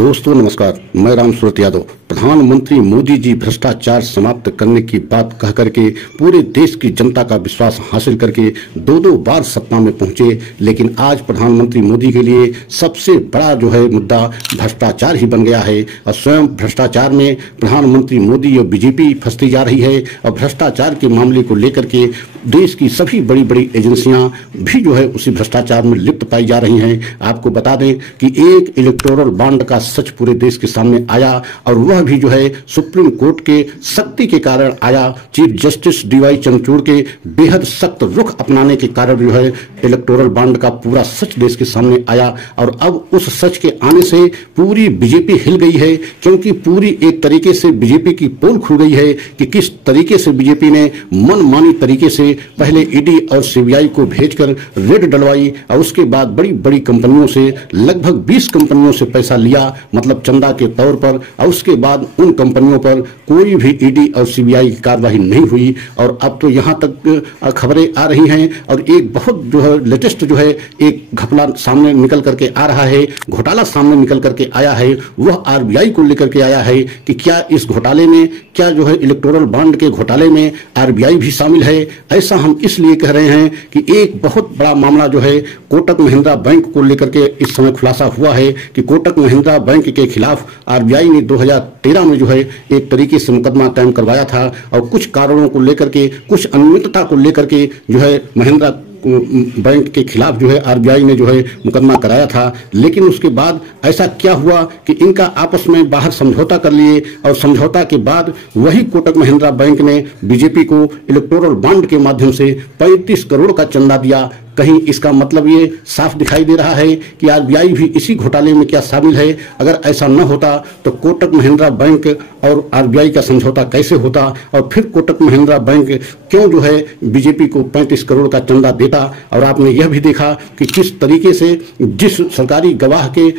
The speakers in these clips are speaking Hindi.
दोस्तों नमस्कार, मैं राम सूरत यादव। प्रधानमंत्री मोदी जी भ्रष्टाचार समाप्त करने की बात कह करके पूरे देश की जनता का विश्वास हासिल करके दो बार सत्ता में पहुंचे, लेकिन आज प्रधानमंत्री मोदी के लिए सबसे बड़ा जो है मुद्दा भ्रष्टाचार ही बन गया है। और स्वयं भ्रष्टाचार में प्रधानमंत्री मोदी और बीजेपी फंसती जा रही है। और भ्रष्टाचार के मामले को लेकर के देश की सभी बड़ी बड़ी एजेंसियां भी जो है उसी भ्रष्टाचार में लिप्त पाई जा रही हैं। आपको बता दें कि एक इलेक्टोरल बॉन्ड का सच पूरे देश के सामने आया, और वह भी जो है सुप्रीम कोर्ट के सख्ती के कारण आया। चीफ जस्टिस डीवाई चंद्रचूड़ के बेहद सख्त रुख अपनाने के कारण जो है इलेक्टोरल बॉन्ड का पूरा सच देश के सामने आया। और अब उस सच के आने से पूरी बीजेपी हिल गई है, क्योंकि पूरी एक तरीके से बीजेपी की पोल खुल गई है कि किस तरीके से बीजेपी ने मनमानी तरीके से पहले ईडी और सीबीआई को भेजकर रेड डलवाई, और उसके बाद बड़ी बड़ी कंपनियों से लगभग 20 कंपनियों से पैसा लिया, मतलब चंदा के तौर पर। और उसके बाद उन कंपनियों पर कोई भी ईडी और सीबीआई की कार्रवाई नहीं हुई। और अब तो यहां तक खबरें आ रही हैं, और एक बहुत जो है लेटेस्ट जो है एक घपला सामने निकल करके आ रहा है, घोटाला सामने निकल करके आया है। वह आरबीआई को लेकर के आया है कि क्या इस घोटाले में, क्या जो है इलेक्टोरल बॉन्ड के घोटाले में आरबीआई भी शामिल है। ऐसा हम इसलिए कह रहे हैं कि एक बहुत बड़ा मामला जो है कोटक महिंद्रा बैंक को लेकर के इस समय खुलासा हुआ है कि कोटक महिंद्रा बैंक के खिलाफ आरबीआई ने 2013 में जो है एक तरीके से मुकदमा कायम करवाया था, और कुछ कारणों को लेकर के, कुछ अनियमितता को लेकर के जो है महिंद्रा बैंक के खिलाफ जो है आरबीआई ने जो है मुकदमा कराया था। लेकिन उसके बाद ऐसा क्या हुआ कि इनका आपस में बाहर समझौता कर लिए, और समझौता के बाद वही कोटक महिंद्रा बैंक ने बीजेपी को इलेक्टोरल बॉन्ड के माध्यम से 35 करोड़ का चंदा दिया। कहीं इसका मतलब ये साफ दिखाई दे रहा है कि आरबीआई भी इसी घोटाले में क्या शामिल है। अगर ऐसा न होता तो कोटक महिंद्रा बैंक और आरबीआई का समझौता कैसे होता, और फिर कोटक महिंद्रा बैंक क्यों जो है बीजेपी को 35 करोड़ का चंदा देता। और आपने यह भी देखा कि किस तरीके से जिस सरकारी गवाह के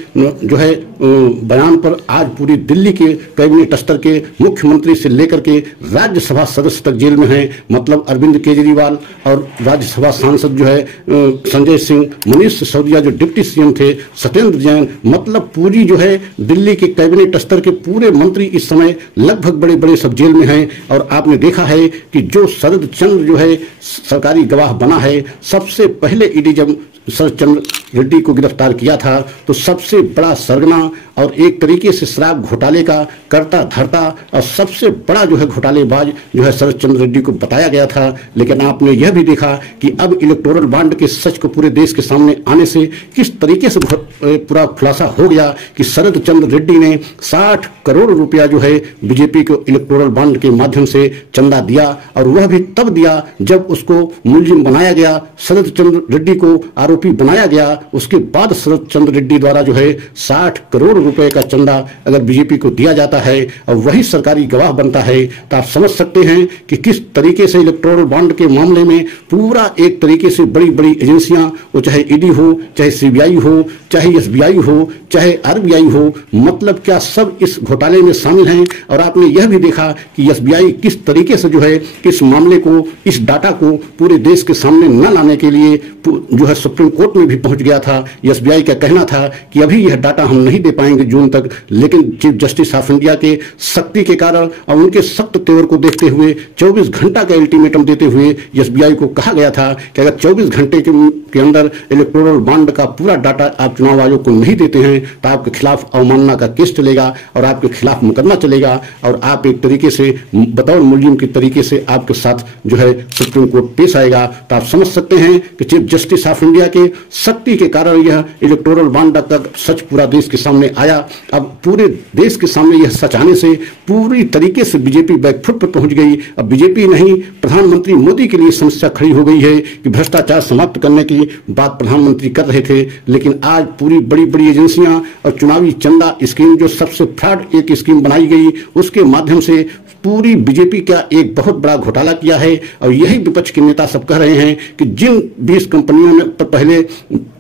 जो है बयान पर आज पूरी दिल्ली के कैबिनेट स्तर के मुख्यमंत्री से लेकर के राज्यसभा सदस्य तक जेल में हैं, मतलब अरविंद केजरीवाल, और राज्यसभा सांसद जो है संजय सिंह, मनीष सिसोदिया जो डिप्टी सीएम थे, सत्येंद्र जैन, मतलब पूरी जो है दिल्ली के कैबिनेट स्तर के पूरे मंत्री इस समय लगभग बड़े बड़े सब जेल में हैं। और आपने देखा है कि जो शरद चंद्र जो है सरकारी गवाह बना है, सबसे पहले ईडी जब शरद चंद्र रेड्डी को गिरफ्तार किया था तो सबसे बड़ा सरगना और एक तरीके से शराब घोटाले का करता धरता और सबसे बड़ा जो है घोटालेबाज जो है शरद चंद्र रेड्डी को बताया गया था। लेकिन आपने यह भी देखा कि अब इलेक्टोरल बॉन्ड के सच को पूरे देश के सामने आने से किस तरीके से पूरा खुलासा हो गया कि शरद चंद्र रेड्डी ने 60 करोड़ रुपया जो है बीजेपी को इलेक्टोरल बॉन्ड के माध्यम से चंदा दिया, और वह भी तब दिया जब उसको मुलजिम बनाया गया, शरद चंद्र रेड्डी को आरोपी बनाया गया। उसके बाद शरद चंद्र रेड्डी द्वारा जो है 60 करोड़ रुपए का चंदा अगर बीजेपी को दिया जाता है और वही सरकारी गवाह बनता है, तो आप समझ सकते हैं कि किस तरीके से इलेक्टोरल बॉन्ड के मामले में पूरा एक तरीके से बड़ी बड़ी एजेंसियां, वो चाहे ईडी हो, चाहे सीबीआई हो, चाहे एसबीआई हो, चाहे आरबीआई हो, मतलब क्या सब इस घोटाले में शामिल हैं। और आपने यह भी देखा कि एसबीआई किस तरीके से जो है इस मामले को, इस डाटा को पूरे देश के सामने न लाने के लिए जो है सुप्रीम कोर्ट में भी पहुंच गया था। एसबीआई का कहना था कि अभी यह डाटा हम नहीं दे पाएंगे जून तक, लेकिन चीफ जस्टिस ऑफ इंडिया के सख्ती के कारण और उनके सख्त तेवर को देखते हुए 24 घंटा का अल्टीमेटम देते हुए एसबीआई को कहा गया था कि अगर 24 घंटे के अंदर इलेक्टोरल बॉन्ड का पूरा डाटा आप चुनाव आयोग को नहीं देते हैं तो आपके खिलाफ अवमानना का केस चलेगा और आपके खिलाफ मुकदमा चलेगा, और आप एक तरीके से बतौर मुलजिम के तरीके से आपके साथ जो है सुप्रीम कोर्ट पेश आएगा। तो आप समझ सकते हैं कि चीफ जस्टिस ऑफ इंडिया के सख्ती के कारण यह इलेक्टोरल बॉन्ड का सच पूरा देश के सामने आया। अब पूरे देश के सामने यह सच आने से पूरी तरीके से बीजेपी बैकफुट पर पहुंच गई। अब बीजेपी नहीं, प्रधानमंत्री मोदी के लिए समस्या खड़ी हो गई है कि भ्रष्टाचार समाप्त करने की बात प्रधानमंत्री कर रहे थे, लेकिन आज पूरी बड़ी बड़ी एजेंसियां और चुनावी चंदा स्कीम जो सबसे फ्रॉड एक स्कीम बनाई गई, उसके माध्यम से पूरी बीजेपी का एक बहुत बड़ा घोटाला किया है। और यही विपक्ष के नेता सब कह रहे हैं कि जिन 20 कंपनियों में पहले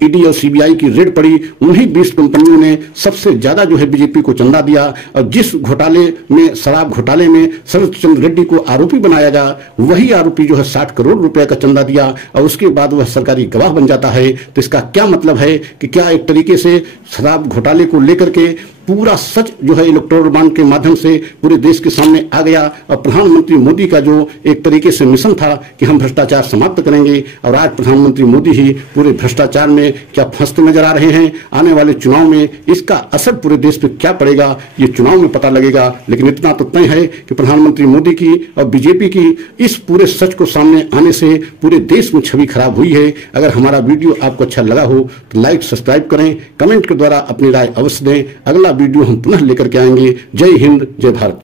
ईडी और सीबीआई की रेड पड़ी, उन्हीं 20 कंपनियों ने सबसे ज्यादा जो है बीजेपी को चंदा दिया। और जिस घोटाले में, शराब घोटाले में शरद चंद्र रेड्डी को आरोपी बनाया गया, वही आरोपी जो है 60 करोड़ रुपए का चंदा दिया और उसके बाद वह सरकारी गवाह बन जाता है। तो इसका क्या मतलब है कि क्या एक तरीके से शराब घोटाले को लेकर के पूरा सच जो है इलेक्टोरल बॉन्ड के माध्यम से पूरे देश के सामने आ गया और प्रधानमंत्री मोदी का जो एक तरीके से मिशन था कि हम भ्रष्टाचार समाप्त करेंगे, और आज प्रधानमंत्री मोदी ही पूरे भ्रष्टाचार में क्या फंसते नजर आ रहे हैं। आने वाले चुनाव में इसका असर पूरे देश पे क्या पड़ेगा ये चुनाव में पता लगेगा, लेकिन इतना तो तय है कि प्रधानमंत्री मोदी की और बीजेपी की इस पूरे सच को सामने आने से पूरे देश में छवि खराब हुई है। अगर हमारा वीडियो आपको अच्छा लगा हो तो लाइक सब्सक्राइब करें, कमेंट के द्वारा अपनी राय अवश्य दें। अगला वीडियो हम पुनः लेकर के आएंगे। जय हिंद, जय भारत।